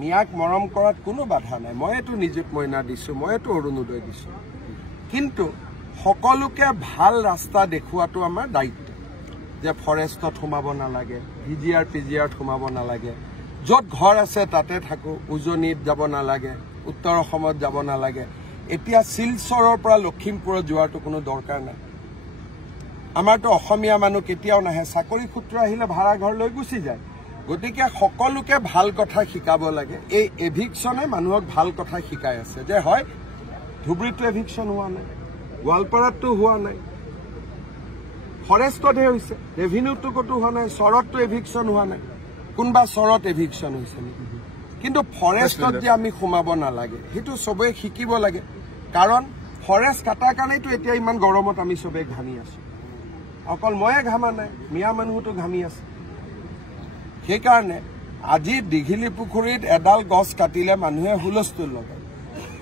মিয়াক মৰম কৰাত কোনো বাধা নাই মইতো নিযুত মইনা দিছো মইতো অৰুণোদয় দিছো কিন্তু সকলোকে ভাল ৰাস্তা দেখুৱাটো আমাৰ দায়িত্ব যে ফৰেষ্টত সোমাব নালাগে ভিজিআৰ পিজিআৰত সোমাব নালাগে য'ত ঘৰ আছে তাতে থাকো উজনিত যাব নালাগে উত্তৰ অসমত যাব নালাগে এতিয়া শিলচৰৰ পৰা লখিমপুৰত যোৱাটো কোনো দৰকাৰ নাই আমাৰতো অসমীয়া মানুহ কেতিয়াও নাহে চাকৰি সূত্ৰ আহিলে ভাড়া ঘৰ লৈ গুচি যায় গতিকে সকলোকে ভাল কথা শিকাব লাগে এই এভিকশ্যনে মানুহক ভাল কথা শিকাই আছে যে হয় ধুবুৰীতো এভিকশ্যন হোৱা নাই গোৱালপাৰাতো হোৱা নাই ফৰেষ্টতহে হৈছে ৰেভিনিউটো ক'তো হোৱা নাই চৰততো এভিকশ্যন হোৱা নাই কোনোবা চৰত এভিকশ্যন হৈছে নেকি কিন্তু ফৰেষ্টত যে আমি সোমাব নালাগে সেইটো চবেই শিকিব লাগে কাৰণ ফৰেষ্ট কাটাৰ কাৰণেতো এতিয়া ইমান গৰমত আমি চবেই ঘামি আছো অকল ময়ে ঘামা নাই মিয়া মানুহতো ঘামি আছে সেইকাৰণে আজি দীঘিলী পুখুৰীত এডাল গছ কাটিলে মানুহে হুলস্থুল লগায়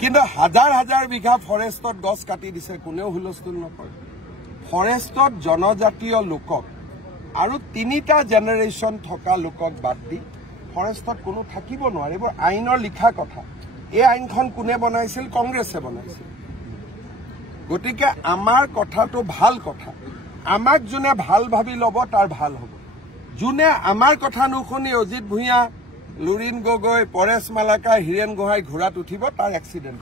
কিন্তু হাজাৰ হাজাৰ বিঘা ফৰেষ্টত গছ কাটি দিছে কোনেও হুলস্থুল নকৰে ফৰেষ্টত জনজাতীয় লোকক আৰু 3টা জেনেৰেশ্যন থকা লোকক বাদ দি ফৰেষ্টত কোনো থাকিব নোৱাৰে এইবোৰ আইনৰ লিখা কথা এই আইনখন কোনে বনাইছিল কংগ্ৰেছে বনাইছিল গতিকে আমাৰ কথাটো ভাল কথা আমাক যোনে ভাল ভাবি ল'ব তাৰ ভাল হ'ব যোনে আমাৰ কথা নুশুনি অজিত ভূঞা লুৰিণ গগৈ পৰেশ মালাকাৰ হীৰেণ গোহাঁই ঘোঁৰাত উঠিব তাৰ এক্সিডেণ্ট